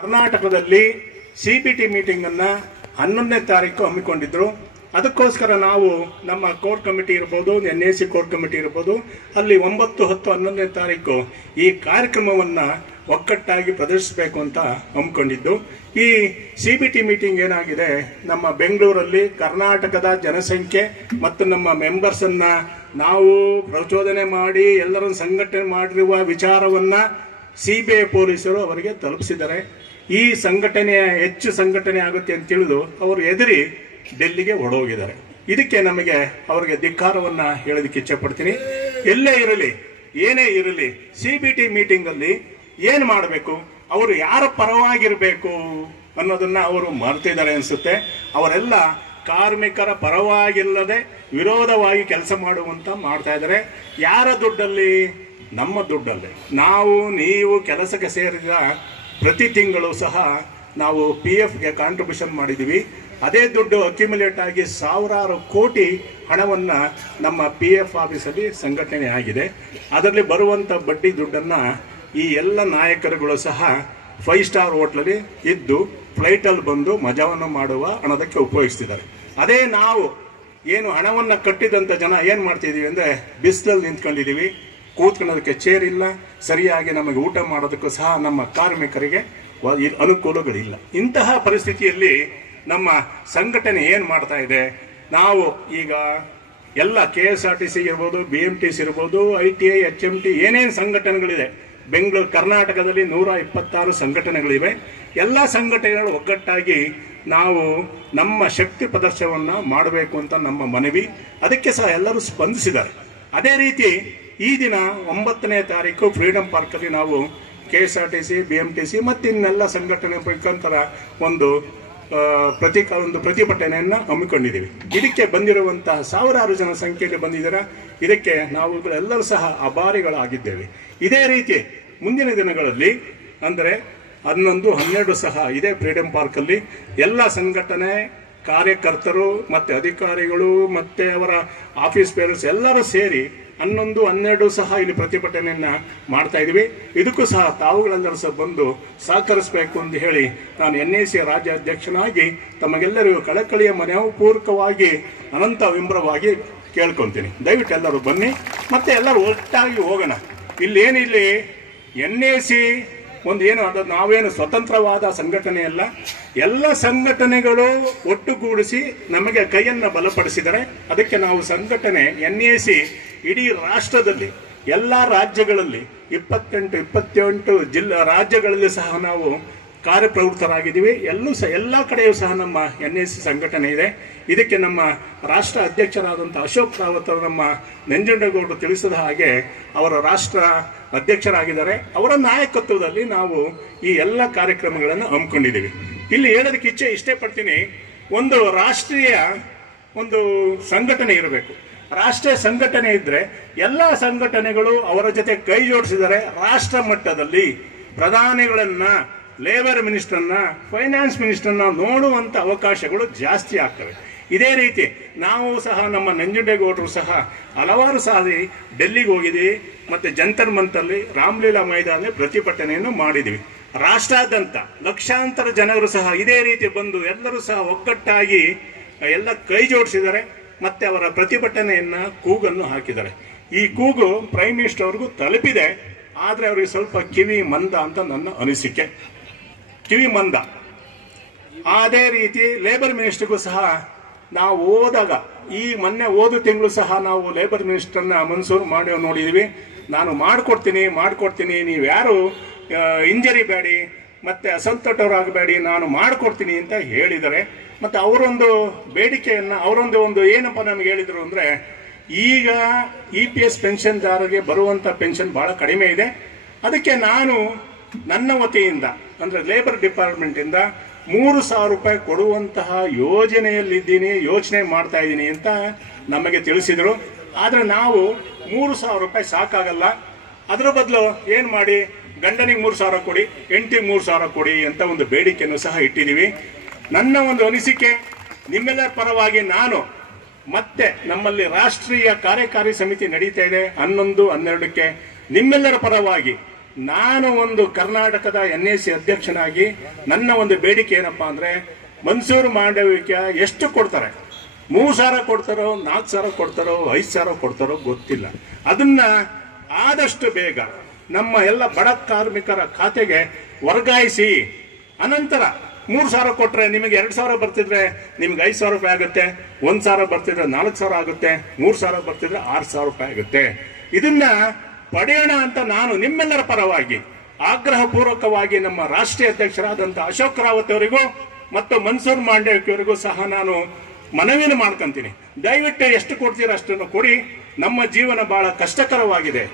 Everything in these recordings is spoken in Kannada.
ಕರ್ನಾಟಕದಲ್ಲಿ ಸಿಬಿಟಿ ಮೀಟಿಂಗ್ ಅನ್ನ 11ನೇ ತಾರೀಕು ಹಮ್ಮಿಕೊಂಡಿದ್ರು. ಅದಕ್ಕೋಸ್ಕರ ನಾವು ನಮ್ಮ ಕೋರ್ ಕಮಿಟಿ ಇರ್ಬೋದು, NAC ಕೋರ್ ಕಮಿಟಿ ಇರ್ಬೋದು, ಅಲ್ಲಿ 9, 10, 11ನೇ ತಾರೀಕು ಈ ಕಾರ್ಯಕ್ರಮವನ್ನ ಒಕ್ಕಟ್ಟಾಗಿ ಪ್ರದರ್ಶಿಸಬೇಕು ಅಂತ ಹಮ್ಮಿಕೊಂಡಿದ್ದು. ಈ ಸಿಬಿಟಿ ಮೀಟಿಂಗ್ ಏನಾಗಿದೆ, ನಮ್ಮ ಬೆಂಗಳೂರಲ್ಲಿ ಕರ್ನಾಟಕದ ಜನಸಂಖ್ಯೆ ಮತ್ತು ನಮ್ಮ ಮೆಂಬರ್ಸ್ ಅನ್ನ ನಾವು ಪ್ರಚೋದನೆ ಮಾಡಿ ಎಲ್ಲರನ್ನು ಸಂಘಟನೆ ಮಾಡಿರುವ ವಿಚಾರವನ್ನ CBI ಪೊಲೀಸರು ಅವರಿಗೆ ತಲುಪಿಸಿದ್ದಾರೆ. ಈ ಸಂಘಟನೆಯ ಹೆಚ್ಚು ಸಂಘಟನೆ ಆಗುತ್ತೆ ಅಂತ ತಿಳಿದು ಅವರು ಎದುರಿ ಡೆಲ್ಲಿಗೆ ಹೊರಡೋಗಿದ್ದಾರೆ. ಇದಕ್ಕೆ ನಮಗೆ ಅವರಿಗೆ ಧಿಕ್ಕಾರವನ್ನ ಹೇಳೋದಕ್ಕೆ ಇಚ್ಛೆ ಪಡ್ತೀನಿ. ಎಲ್ಲೇ ಇರಲಿ, ಏನೇ ಇರಲಿ, CBT ಮೀಟಿಂಗ್ ಅಲ್ಲಿ ಏನ್ ಮಾಡಬೇಕು, ಅವರು ಯಾರ ಪರವಾಗಿರ್ಬೇಕು ಅನ್ನೋದನ್ನ ಅವರು ಮರ್ತಿದ್ದಾರೆ ಅನ್ಸುತ್ತೆ. ಅವರೆಲ್ಲ ಕಾರ್ಮಿಕರ ಪರವಾಗಿಲ್ಲದೆ ವಿರೋಧವಾಗಿ ಕೆಲಸ ಮಾಡುವಂತ ಮಾಡ್ತಾ ಇದ್ದಾರೆ. ಯಾರ ದುಡ್ಡಲ್ಲಿ? ನಮ್ಮ ದುಡ್ಡಲ್ಲಿ. ನೀವು ಕೆಲಸಕ್ಕೆ ಸೇರಿದ ಪ್ರತಿ ತಿಂಗಳು ಸಹ ನಾವು PFಗೆ ಕಾಂಟ್ರಿಬ್ಯೂಷನ್ ಮಾಡಿದ್ದೀವಿ. ಅದೇ ದುಡ್ಡು ಅಕ್ಯುಮುಲೇಟ್ ಆಗಿ ಸಾವಿರಾರು ಕೋಟಿ ಹಣವನ್ನ ನಮ್ಮ PF ಆಫೀಸಲ್ಲಿ ಸಂಘಟನೆ ಆಗಿದೆ. ಅದರಲ್ಲಿ ಬರುವಂತ ಬಡ್ಡಿ ದುಡ್ಡನ್ನ ಈ ಎಲ್ಲ ನಾಯಕರುಗಳು ಸಹ 5 ಸ್ಟಾರ್ ಹೋಟ್ಲಲ್ಲಿ ಇದ್ದು ಫ್ಲೈಟಲ್ಲಿ ಬಂದು ಮಜಾವನ್ನು ಮಾಡುವ ಹಣದಕ್ಕೆ ಉಪಯೋಗಿಸ್ತಿದ್ದಾರೆ. ಅದೇ ನಾವು ಏನು ಹಣವನ್ನ ಕಟ್ಟಿದಂತ ಜನ ಏನ್ ಮಾಡ್ತಿದೀವಿ ಅಂದ್ರೆ, ಬಿಸಿಲಲ್ಲಿ ನಿಂತ್ಕೊಂಡಿದೀವಿ, ಕೂತ್ಕೊಳ್ಳೋದಕ್ಕೆ ಚೇರ್ ಇಲ್ಲ, ಸರಿಯಾಗಿ ನಮಗೆ ಊಟ ಮಾಡೋದಕ್ಕೂ ಸಹ ನಮ್ಮ ಕಾರ್ಮಿಕರಿಗೆ ಅನುಕೂಲಗಳಿಲ್ಲ. ಇಂತಹ ಪರಿಸ್ಥಿತಿಯಲ್ಲಿ ನಮ್ಮ ಸಂಘಟನೆ ಏನ್ ಮಾಡ್ತಾ ಇದೆ, ನಾವು ಈಗ ಎಲ್ಲ KSRTC ಇರ್ಬೋದು, BMTC ಇರ್ಬೋದು, ITI, HMT ಏನೇನು ಸಂಘಟನೆಗಳಿದೆ, ಬೆಂಗಳೂರು ಕರ್ನಾಟಕದಲ್ಲಿ 126 ಸಂಘಟನೆಗಳಿವೆ. ಎಲ್ಲ ಸಂಘಟನೆಗಳು ಒಗ್ಗಟ್ಟಾಗಿ ನಾವು ನಮ್ಮ ಶಕ್ತಿ ಪ್ರದರ್ಶನವನ್ನ ಮಾಡಬೇಕು ಅಂತ ನಮ್ಮ ಮನವಿ. ಅದಕ್ಕೆ ಸಹ ಎಲ್ಲರೂ ಸ್ಪಂದಿಸಿದ್ದಾರೆ. ಅದೇ ರೀತಿ ಈ ದಿನ 9ನೇ ತಾರೀಕು ಫ್ರೀಡಂ ಪಾರ್ಕ್ ಅಲ್ಲಿ ನಾವು KSRTC, BMTC ಮತ್ತು ಇನ್ನೆಲ್ಲ ಸಂಘಟನೆ ಮುಖಾಂತರ ಒಂದು ಪ್ರತಿಭಟನೆಯನ್ನ ಹಮ್ಮಿಕೊಂಡಿದ್ದೀವಿ. ಇದಕ್ಕೆ ಬಂದಿರುವಂತಹ ಸಾವಿರಾರು ಜನ ಸಂಖ್ಯೆಯಲ್ಲಿ ಬಂದಿದ್ದಾರೆ. ಇದಕ್ಕೆ ನಾವು ಎಲ್ಲರೂ ಸಹ ಆಭಾರಿಗಳಾಗಿದ್ದೇವೆ. ಇದೇ ರೀತಿ ಮುಂದಿನ ದಿನಗಳಲ್ಲಿ ಅಂದರೆ 11, 12 ಸಹ ಇದೇ ಫ್ರೀಡಂ ಪಾರ್ಕ್ ಅಲ್ಲಿ ಎಲ್ಲ ಸಂಘಟನೆ ಕಾರ್ಯಕರ್ತರು ಮತ್ತೆ ಅಧಿಕಾರಿಗಳು ಮತ್ತೆ ಅವರ ಆಫೀಸ್ ಬೇರರ್ಸ್ ಎಲ್ಲರೂ ಸೇರಿ 11, 12 ಸಹ ಇಲ್ಲಿ ಪ್ರತಿಭಟನೆಯನ್ನ ಮಾಡ್ತಾ ಇದೀವಿ. ಇದಕ್ಕೂ ಸಹ ತಾವುಗಳೆಲ್ಲರೂ ಸಹ ಬಂದು ಸಹಕರಿಸಬೇಕು ಅಂತ ಹೇಳಿ ನಾನು NAC ರಾಜ್ಯ ಅಧ್ಯಕ್ಷನಾಗಿ ತಮಗೆಲ್ಲರಿಗೂ ಕಳಕಳಿಯ ಮನಃಪೂರ್ವಕವಾಗಿ ಅನಂತ ವಿಮ್ರವಾಗಿ ಕೇಳ್ಕೊಂತೀನಿ. ದಯವಿಟ್ಟು ಎಲ್ಲರೂ ಬನ್ನಿ, ಮತ್ತೆ ಎಲ್ಲರೂ ಒಟ್ಟಾಗಿ ಹೋಗೋಣ. ಇಲ್ಲಿ NAC ಒಂದು ಏನು, ಅದು ನಾವೇನು ಸ್ವತಂತ್ರವಾದ ಸಂಘಟನೆ ಅಲ್ಲ. ಎಲ್ಲ ಸಂಘಟನೆಗಳು ಒಟ್ಟುಗೂಡಿಸಿ ನಮಗೆ ಕೈಯನ್ನ ಬಲಪಡಿಸಿದರೆ ಅದಕ್ಕೆ ನಾವು ಸಂಘಟನೆ NAC ಇಡೀ ರಾಷ್ಟ್ರದಲ್ಲಿ ಎಲ್ಲ ರಾಜ್ಯಗಳಲ್ಲಿ 28 ಜಿಲ್ಲಾ ರಾಜ್ಯಗಳಲ್ಲಿ ಸಹ ನಾವು ಕಾರ್ಯಪ್ರವೃತ್ತರಾಗಿದ್ದೀವಿ. ಎಲ್ಲ ಕಡೆಯೂ ಸಹ ನಮ್ಮ NAC ಸಂಘಟನೆ ಇದೆ. ಇದಕ್ಕೆ ನಮ್ಮ ರಾಷ್ಟ್ರ ಅಧ್ಯಕ್ಷರಾದಂಥ ಅಶೋಕ್ ರಾವತ್ ಅವರು ನಮ್ಮ ನಂಜುಂಡೇಗೌಡರು ತಿಳಿಸಿದ ಹಾಗೆ ಅವರ ರಾಷ್ಟ್ರ ಅಧ್ಯಕ್ಷರಾಗಿದ್ದಾರೆ. ಅವರ ನಾಯಕತ್ವದಲ್ಲಿ ನಾವು ಈ ಎಲ್ಲ ಕಾರ್ಯಕ್ರಮಗಳನ್ನು ಹಮ್ಮಿಕೊಂಡಿದ್ದೀವಿ. ಇಲ್ಲಿ ಹೇಳೋದಕ್ಕೆ ಇಷ್ಟೇ ಪಡ್ತೀನಿ, ಒಂದು ರಾಷ್ಟ್ರೀಯ ಒಂದು ಸಂಘಟನೆ ಇರಬೇಕು. ರಾಷ್ಟ್ರೀಯ ಸಂಘಟನೆ ಇದ್ರೆ ಎಲ್ಲ ಸಂಘಟನೆಗಳು ಅವರ ಜೊತೆ ಕೈ ಜೋಡಿಸಿದರೆ ರಾಷ್ಟ್ರ ಮಟ್ಟದಲ್ಲಿ ಪ್ರಧಾನಿಗಳನ್ನ, ಲೇಬರ್ ಮಿನಿಸ್ಟರ್ನ, ಫೈನಾನ್ಸ್ ಮಿನಿಸ್ಟರ್ನ ನೋಡುವಂತ ಅವಕಾಶಗಳು ಜಾಸ್ತಿ ಆಗ್ತವೆ. ಇದೇ ರೀತಿ ನಾವು ಸಹ ನಮ್ಮ ನಂಜುಂಡೇಗೌಡರು ಸಹ ಹಲವಾರು ಸಾರಿ ಡೆಲ್ಲಿಗೆ ಹೋಗಿದ್ದೀವಿ, ಮತ್ತೆ ಜಂತರ್ ಮಂತಲ್ಲಿ, ರಾಮಲೀಲಾ ಮೈದಾನ ಪ್ರತಿಭಟನೆಯನ್ನು ಮಾಡಿದ್ದೀವಿ. ರಾಷ್ಟ್ರಾದ್ಯಂತ ಲಕ್ಷಾಂತರ ಜನರು ಸಹ ಇದೇ ರೀತಿ ಬಂದು ಎಲ್ಲರೂ ಸಹ ಒಗ್ಗಟ್ಟಾಗಿ ಎಲ್ಲ ಕೈ ಜೋಡಿಸಿದ್ದಾರೆ. ಮತ್ತೆ ಅವರ ಪ್ರತಿಭಟನೆಯನ್ನ ಕೂಗನ್ನು ಹಾಕಿದ್ದಾರೆ. ಈ ಕೂಗು ಪ್ರೈಮ್ ಮಿನಿಸ್ಟರ್ ಅವ್ರಿಗೂ ತಲುಪಿದೆ, ಆದ್ರೆ ಅವರಿಗೆ ಸ್ವಲ್ಪ ಕಿವಿ ಮಂದ ಅಂತ ನನ್ನ ಅನಿಸಿಕೆ. ಕಿವಿ ಮಂದ. ಅದೇ ರೀತಿ ಲೇಬರ್ ಮಿನಿಸ್ಟರ್ಗೂ ಸಹ ನಾವು ಹೋದಾಗ, ಈ ಮೊನ್ನೆ ಹೋದ ತಿಂಗಳು ಸಹ ನಾವು ಲೇಬರ್ ಮಿನಿಸ್ಟರ್ನ ಮನ್ಸೂರು ಮಾಡಿ ನೋಡಿದೀವಿ. ನಾನು ಮಾಡ್ಕೊಡ್ತೀನಿ, ನೀವ್ಯಾರು ಇಂಜರಿ ಬೇಡಿ ಮತ್ತೆ ಅಸಂತಟವರಾಗಬೇಡಿ, ನಾನು ಮಾಡ್ಕೊಡ್ತೀನಿ ಅಂತ ಹೇಳಿದ್ದಾರೆ. ಮತ್ತೆ ಅವರೊಂದು ಬೇಡಿಕೆಯನ್ನ, ಅವರೊಂದು ಏನಪ್ಪ ನಮ್ಗೆ ಹೇಳಿದ್ರು ಅಂದ್ರೆ, ಈಗ EPS ಪೆನ್ಷನ್ದಾರರಿಗೆ ಬರುವಂತ ಪೆನ್ಷನ್ ಬಹಳ ಕಡಿಮೆ ಇದೆ. ಅದಕ್ಕೆ ನಾನು ನನ್ನ ವತಿಯಿಂದ ಅಂದ್ರೆ ಲೇಬರ್ ಡಿಪಾರ್ಟ್ಮೆಂಟ್ ಇಂದ 3,000 ರೂಪಾಯಿ ಕೊಡುವಂತಹ ಯೋಚನೆ ಮಾಡ್ತಾ ಇದ್ದೀನಿ ಅಂತ ನಮಗೆ ತಿಳಿಸಿದ್ರು. ಆದ್ರೆ ನಾವು 3,000 ರೂಪಾಯಿ ಸಾಕಾಗಲ್ಲ. ಅದರ ಬದಲು ಏನ್ ಮಾಡಿ, ಗಂಡನಿಗೆ 3,000 ಕೊಡಿ, ಹೆಂಡತಿಗೆ 3,000 ಕೊಡಿ ಅಂತ ಒಂದು ಬೇಡಿಕೆಯನ್ನು ಸಹ ಇಟ್ಟಿದ್ದೀವಿ. ನನ್ನ ಒಂದು ಅನಿಸಿಕೆ, ನಿಮ್ಮೆಲ್ಲರ ಪರವಾಗಿ ನಾನು ಮತ್ತೆ ನಮ್ಮಲ್ಲಿ ರಾಷ್ಟ್ರೀಯ ಕಾರ್ಯಕಾರಿ ಸಮಿತಿ ನಡೀತಾ ಇದೆ 11, 12ಕ್ಕೆ. ನಿಮ್ಮೆಲ್ಲರ ಪರವಾಗಿ ನಾನು ಒಂದು ಕರ್ನಾಟಕದ NAC ಅಧ್ಯಕ್ಷನಾಗಿ ನನ್ನ ಒಂದು ಬೇಡಿಕೆ ಏನಪ್ಪಾ ಅಂದ್ರೆ, ಮನ್ಸೂರು ಮಾಂಡವಿಕ ಎಷ್ಟು ಕೊಡ್ತಾರೆ? 3,000 ಕೊಡ್ತಾರೋ, 4,000 ಕೊಡ್ತಾರೋ, 5,000 ಕೊಡ್ತಾರೋ ಗೊತ್ತಿಲ್ಲ. ಅದನ್ನ ಆದಷ್ಟು ಬೇಗ ನಮ್ಮ ಎಲ್ಲ ಬಡ ಕಾರ್ಮಿಕರ ಖಾತೆಗೆ ವರ್ಗಾಯಿಸಿ. ಅನಂತರ 3,000 ಕೊಟ್ರೆ ನಿಮಗೆ 2,000 ಬರ್ತಿದ್ರೆ ನಿಮ್ಗೆ 5,000 ರೂಪಾಯಿ ಆಗುತ್ತೆ, 1,000 ಬರ್ತಿದ್ರೆ 4,000 ಆಗುತ್ತೆ, 3,000 ಬರ್ತಿದ್ರೆ 6,000 ರೂಪಾಯಿ ಆಗುತ್ತೆ. ಇದನ್ನ ಪಡೆಯೋಣ ಅಂತ ನಾನು ನಿಮ್ಮೆಲ್ಲರ ಪರವಾಗಿ ಆಗ್ರಹ ಪೂರ್ವಕವಾಗಿ ನಮ್ಮ ರಾಷ್ಟ್ರೀಯ ಅಧ್ಯಕ್ಷರಾದಂತಹ ಅಶೋಕ್ ರಾವತ್ ಅವರಿಗೂ ಮತ್ತು ಮನ್ಸೂರ್ ಮಾಂಡವಿಯವರಿಗೂ ಸಹ ನಾನು ಮನವಿಯನ್ನು ಮಾಡ್ಕೊಂತೀನಿ. ದಯವಿಟ್ಟು ಎಷ್ಟು ಕೊಡ್ತೀರ ಅಷ್ಟನ್ನು ಕೊಡಿ. ನಮ್ಮ ಜೀವನ ಬಹಳ ಕಷ್ಟಕರವಾಗಿದೆ.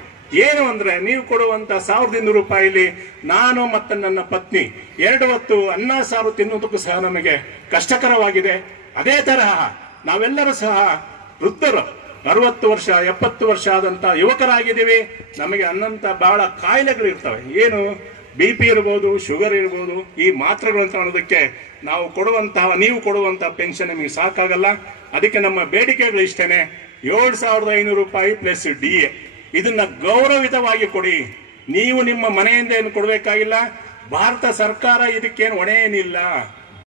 ಏನು ಅಂದ್ರೆ, ನೀವು ಕೊಡುವಂತ 1,200 ರೂಪಾಯಿಲಿ ನಾನು ಮತ್ತು ನನ್ನ ಪತ್ನಿ 2 ಹೊತ್ತು ಅನ್ನ ಸಾರು ತಿನ್ನುವುದಕ್ಕೂ ಸಹ ನಮಗೆ ಕಷ್ಟಕರವಾಗಿದೆ. ಅದೇ ತರಹ ನಾವೆಲ್ಲರೂ ಸಹ ವೃದ್ಧರು, 60 ವರ್ಷ 70 ವರ್ಷ ಆದಂತ ಯುವಕರಾಗಿದ್ದೀವಿ. ನಮಗೆ ಅನ್ನಂತ ಬಹಳ ಕಾಯಿಲೆಗಳು ಇರ್ತವೆ. ಏನು BP ಇರ್ಬೋದು, ಶುಗರ್ ಇರ್ಬೋದು. ಈ ಮಾತ್ರೆಗಳನ್ನು ತಗೊಳ್ಳೋದಕ್ಕೆ ನೀವು ಕೊಡುವಂತಹ ಪೆನ್ಷನ್ ನಮಗೆ ಸಾಕಾಗಲ್ಲ. ಅದಕ್ಕೆ ನಮ್ಮ ಬೇಡಿಕೆಗಳು ಇಷ್ಟೇನೆ, 7,500 ರೂಪಾಯಿ ಪ್ಲಸ್ DA ಇದನ್ನ ಗೌರವಿತವಾಗಿ ಕೊಡಿ. ನೀವು ನಿಮ್ಮ ಮನೆಯಿಂದ ಏನು ಕೊಡಬೇಕಾಗಿಲ್ಲ. ಭಾರತ ಸರ್ಕಾರ ಇದಕ್ಕೇನು ಹೊಣೆ ಏನಿಲ್ಲ.